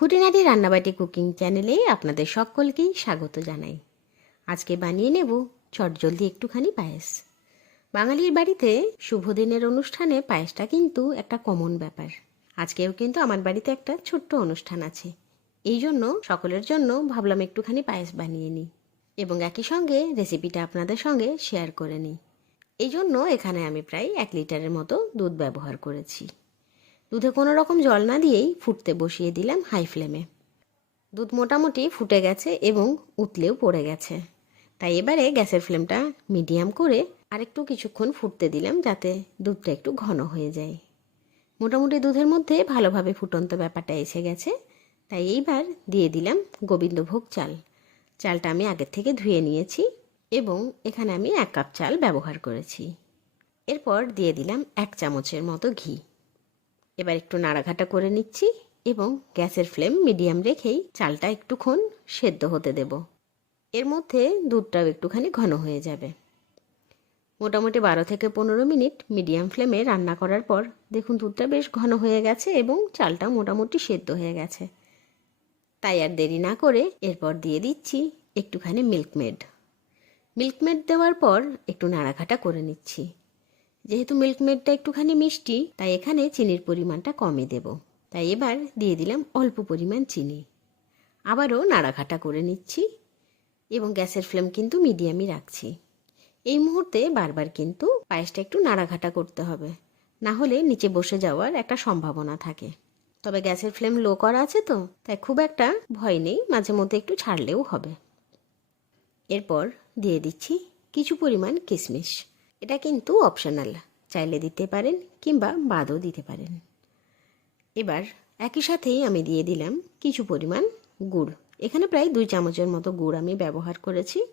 খুঁটিনাটি রান্নাবাটি কুকিং চ্যানেলে আপনাদের সকলকেই স্বাগত জানাই। আজকে বানিয়ে নেব চটজলদি একটুখানি পায়েস। বাঙালির বাড়িতে শুভ দিনের অনুষ্ঠানে পায়েসটা কিন্তু একটা কমন ব্যাপার। আজকেও কিন্তু আমার বাড়িতে একটা ছোট্ট অনুষ্ঠান আছে। এই জন্য সকলের জন্য ভাবলাম একটুখানি পায়েস বানিয়ে নিই এবং একই সঙ্গে রেসিপিটা আপনাদের সঙ্গে শেয়ার করে নিই। এই জন্য এখানে আমি প্রায় এক লিটারের মতো দুধ ব্যবহার করেছি। দুধে কোনো রকম জল না দিয়েই ফুটতে বসিয়ে দিলাম হাই ফ্লেমে। দুধ মোটামুটি ফুটে গেছে এবং উতলেও পড়ে গেছে। তাই এবারে গ্যাসের ফ্লেমটা মিডিয়াম করে আরেকটু কিছুক্ষণ ফুটতে দিলাম যাতে দুধটা একটু ঘন হয়ে যায়। মোটামুটি দুধের মধ্যে ভালোভাবে ফুটন্ত ব্যাপারটা এসে গেছে। তাই এইবার দিয়ে দিলাম গোবিন্দভোগ চাল। চালটা আমি আগের থেকে ধুয়ে নিয়েছি এবং এখানে আমি এক কাপ চাল ব্যবহার করেছি। এরপর দিয়ে দিলাম এক চামচের মতো ঘি। এবার একটু নাড়াঘাটা করে নিচ্ছি এবং গ্যাসের ফ্লেম মিডিয়াম রেখেই চালটা একটুক্ষণ সেদ্ধ হতে দেব। এর মধ্যে দুধটাও একটুখানি ঘন হয়ে যাবে। মোটামুটি বারো থেকে পনেরো মিনিট মিডিয়াম ফ্লেমে রান্না করার পর দেখুন দুধটা বেশ ঘন হয়ে গেছে এবং চালটা মোটামুটি সেদ্ধ হয়ে গেছে। তাই আর দেরি না করে এরপর দিয়ে দিচ্ছি একটুখানি মিল্কমেড। মিল্কমেড দেওয়ার পর একটু নাড়াঘাটা করে নিচ্ছি। যেহেতু মিল্কমেডটা একটুখানি মিষ্টি, তাই এখানে চিনির পরিমাণটা কমই দেব। তাই এবার দিয়ে দিলাম অল্প পরিমাণ চিনি। আবারও নাড়াঘাটা করে নিচ্ছি এবং গ্যাসের ফ্লেম কিন্তু মিডিয়ামই রাখছি। এই মুহূর্তে বারবার কিন্তু পায়েসটা একটু নাড়াঘাটা করতে হবে, না হলে নিচে বসে যাওয়ার একটা সম্ভাবনা থাকে। তবে গ্যাসের ফ্লেম লো করা আছে তো, তাই খুব একটা ভয় নেই, মাঝে মধ্যে একটু ছাড়লেও হবে। এরপর দিয়ে দিচ্ছি কিছু পরিমাণ কিশমিশ। এটা কিন্তু অপশনাল চাইলে দিতে পারেন কিংবা বাদও দিতে পারেন। এবার একই সাথেই আমি দিয়ে দিলাম কিছু পরিমাণ গুড়। এখানে প্রায় দুই চামচের মতো গুড় আমি ব্যবহার করেছি।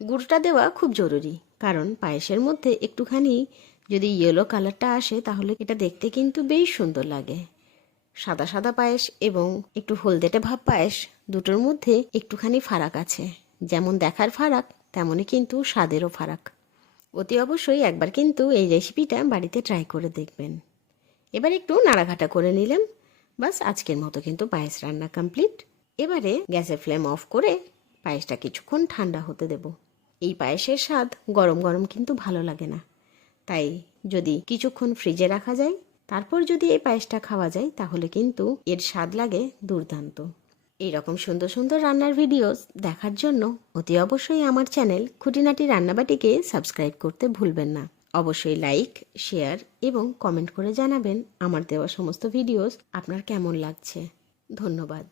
গুড়টা দেওয়া খুব জরুরি, কারণ পায়েসের মধ্যে একটুখানি যদি ইয়েলো কালারটা আসে তাহলে এটা দেখতে কিন্তু বেশ সুন্দর লাগে। সাদা সাদা পায়েস এবং একটু হলদেটে ভাব পায়েস দুটোর মধ্যে একটুখানি ফারাক আছে। যেমন দেখার ফারাক, তেমনই কিন্তু স্বাদেরও ফারাক। অতি অবশ্যই একবার কিন্তু এই রেসিপিটা বাড়িতে ট্রাই করে দেখবেন। এবার একটু নাড়াঘাটা করে নিলাম। বাস, আজকের মতো কিন্তু পায়েস রান্না কমপ্লিট এবারে গ্যাসের ফ্লেম অফ করে পায়েসটা কিছুক্ষণ ঠান্ডা হতে দেব। এই পায়েসের স্বাদ গরম গরম কিন্তু ভালো লাগে না। তাই যদি কিছুক্ষণ ফ্রিজে রাখা যায়, তারপর যদি এই পায়েসটা খাওয়া যায়, তাহলে কিন্তু এর স্বাদ লাগে দুর্দান্ত। এইরকম সুন্দর সুন্দর রান্নার ভিডিওস দেখার জন্য অতি অবশ্যই আমার চ্যানেল খুঁটিনাটি রান্নাবাটিকে সাবস্ক্রাইব করতে ভুলবেন না। অবশ্যই লাইক শেয়ার এবং কমেন্ট করে জানাবেন আমার দেওয়া সমস্ত ভিডিওস আপনার কেমন লাগছে। ধন্যবাদ।